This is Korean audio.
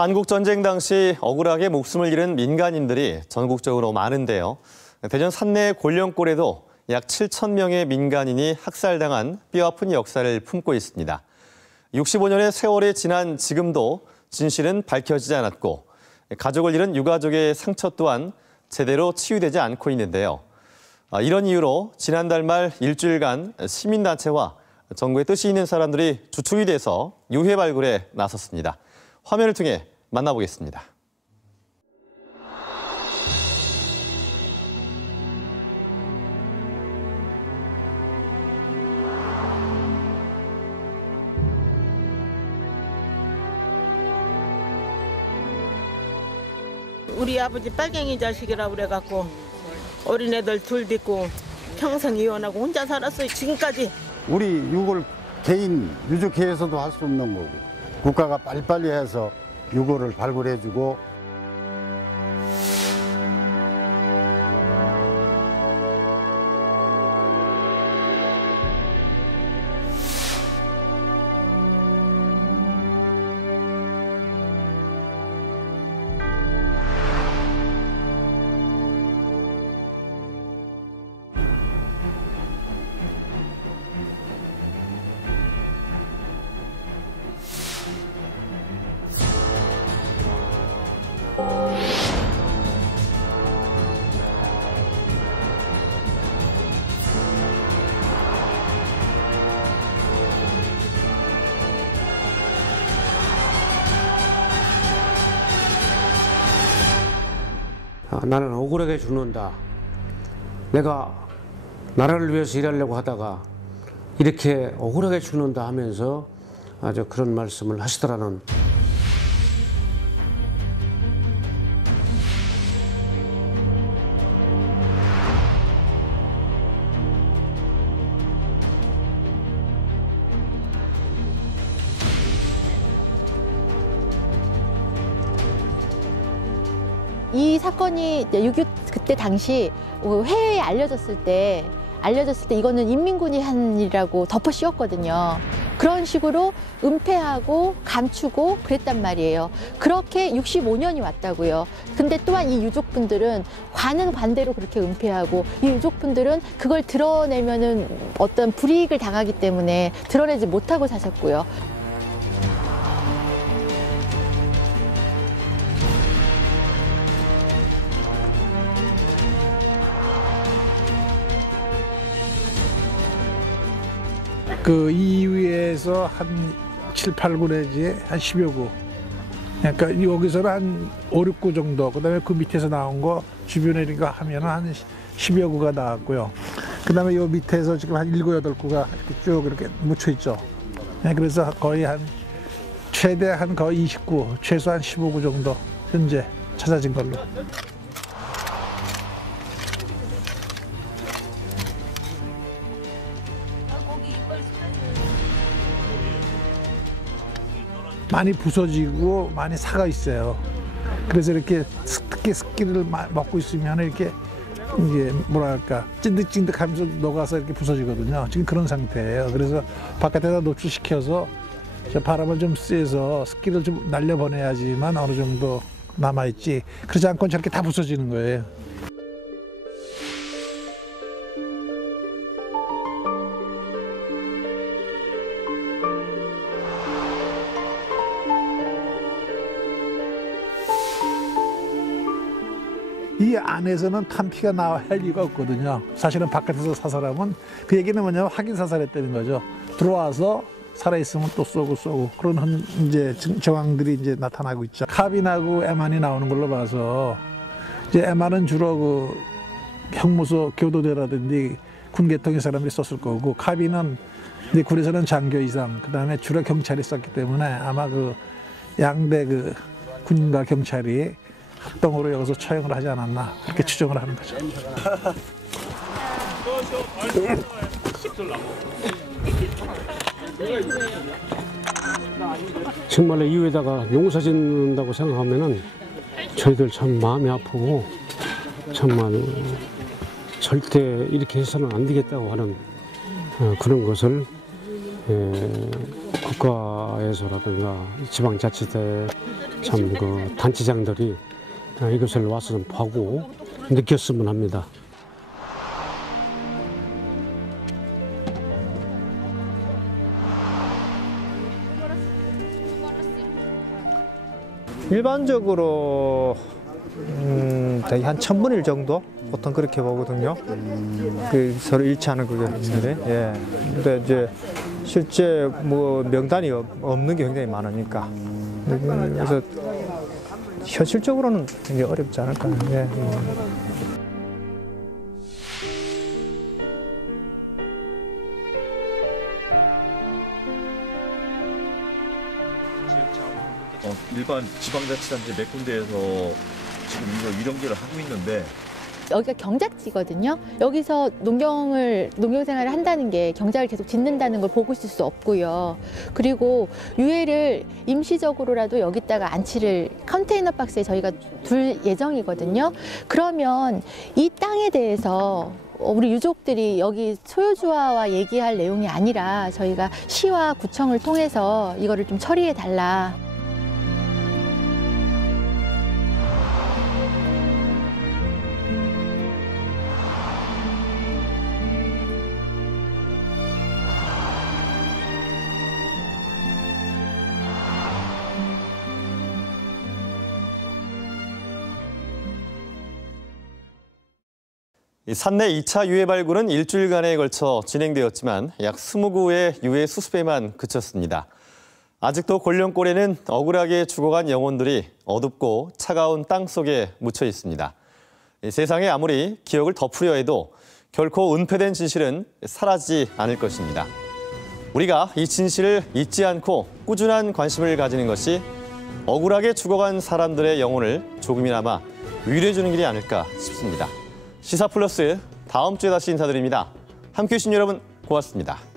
한국 전쟁 당시 억울하게 목숨을 잃은 민간인들이 전국적으로 많은데요. 대전 산내 골령골에도 약 7천 명의 민간인이 학살당한 뼈아픈 역사를 품고 있습니다. 65년의 세월이 지난 지금도 진실은 밝혀지지 않았고 가족을 잃은 유가족의 상처 또한 제대로 치유되지 않고 있는데요. 아, 이런 이유로 지난달 말 일주일간 시민단체와 정부의 뜻이 있는 사람들이 주축이 돼서 유해 발굴에 나섰습니다. 화면을 통해 만나보겠습니다. 우리 아버지 빨갱이 자식이라 그래갖고 어린애들 둘 딛고 평생 이혼하고 혼자 살았어요 지금까지 우리 유골 개인 유족회에서도 할 수 없는 거고 국가가 빨리빨리 해서 유골을 발굴해주고 아, 나는 억울하게 죽는다. 내가 나라를 위해서 일하려고 하다가 이렇게 억울하게 죽는다 하면서 아주 그런 말씀을 하시더라는 이 사건이 6.25 그때 당시 해외에 알려졌을 때 알려졌을 때 이거는 인민군이 한 일이라고 덮어 씌웠거든요. 그런 식으로 은폐하고 감추고 그랬단 말이에요. 그렇게 65년이 왔다고요. 근데 또한 이 유족분들은 관은 관대로 그렇게 은폐하고 이 유족분들은 그걸 드러내면은 어떤 불이익을 당하기 때문에 드러내지 못하고 사셨고요. 그 이위에서 한 7, 8구 내지 한 10여 구. 그러니까 여기서는 한 5, 6구 정도. 그다음에 그 밑에서 나온 거 주변에 이거 하면 한 10여 구가 나왔고요. 그다음에 요 밑에서 지금 한 7, 8 구가 이렇게 쭉 이렇게 묻혀 있죠. 네, 그래서 거의 한 최대 한 거의 29, 최소 한 15구 정도 현재 찾아진 걸로. 많이 부서지고 많이 사가 있어요. 그래서 이렇게 특히 습기를 마- 먹고 있으면 이렇게 이게 뭐랄까 찐득찐득하면서 녹아서 이렇게 부서지거든요. 지금 그런 상태예요. 그래서 바깥에다 노출시켜서 저 바람을 좀 쐬서 습기를 좀 날려보내야지만 어느 정도 남아있지. 그러지 않고는 저렇게 다 부서지는 거예요. 이 안에서는 탄피가 나와야 할 이유가 없거든요. 사실은 바깥에서 사살하면 그 얘기는 뭐냐면 확인 사살했다는 거죠. 들어와서 살아있으면 또 쏘고 쏘고 그런 흔- 이제 증- 정황들이 이제 나타나고 있죠. 카빈하고 에만이 나오는 걸로 봐서 이제 에만은 주로 그 형무소 교도대라든지 군계통의 사람들이 썼을 거고 카빈은 이제 군에서는 장교 이상 그다음에 주로 경찰이 썼기 때문에 아마 그 양대 그 군과 경찰이 합동으로 여기서 처형을 하지 않았나 그렇게 추정을 하는 거죠. 정말로 이후에다가 용서 짓는다고 생각하면은 저희들 참 마음이 아프고 정말 절대 이렇게 해서는 안 되겠다고 하는 어, 그런 것을 에, 국가 국가에서라든가 지방자치대 참 그 단체장들이 아, 이것을 와서 좀 보고 느꼈으면 합니다. 일반적으로 음, 대개 한 천분의 일 정도 보통 그렇게 보거든요. 그 서로 일치하는 그게 예. 근데 이제 실제 뭐 명단이 없- 없는 게 굉장히 많으니까 그래서 현실적으로는 굉장히 어렵지 않을까. 예. 어, 일반 지방자치단체 몇 군데에서 지금 이거 위령제를 하고 있는데 여기가 경작지거든요. 여기서 농경을 농경 생활을 한다는 게 경작을 계속 짓는다는 걸 보고 있을 수 없고요. 그리고 유해를 임시적으로라도 여기다가 안치를 컨테이너 박스에 저희가 둘 예정이거든요. 그러면 이 땅에 대해서 우리 유족들이 여기 소유주와와 얘기할 내용이 아니라 저희가 시와 구청을 통해서 이거를 좀 처리해 달라. 산내 2차 유해 발굴은 일주일간에 걸쳐 진행되었지만 약 20구의 유해 수습에만 그쳤습니다. 아직도 골령골에는 억울하게 죽어간 영혼들이 어둡고 차가운 땅 속에 묻혀 있습니다. 이 세상에 아무리 기억을 덮으려 해도 결코 은폐된 진실은 사라지지 않을 것입니다. 우리가 이 진실을 잊지 않고 꾸준한 관심을 가지는 것이 억울하게 죽어간 사람들의 영혼을 조금이나마 위로해 주는 길이 아닐까 싶습니다. 시사 플러스 다음 주에 다시 인사드립니다. 함께해 주신 여러분 고맙습니다.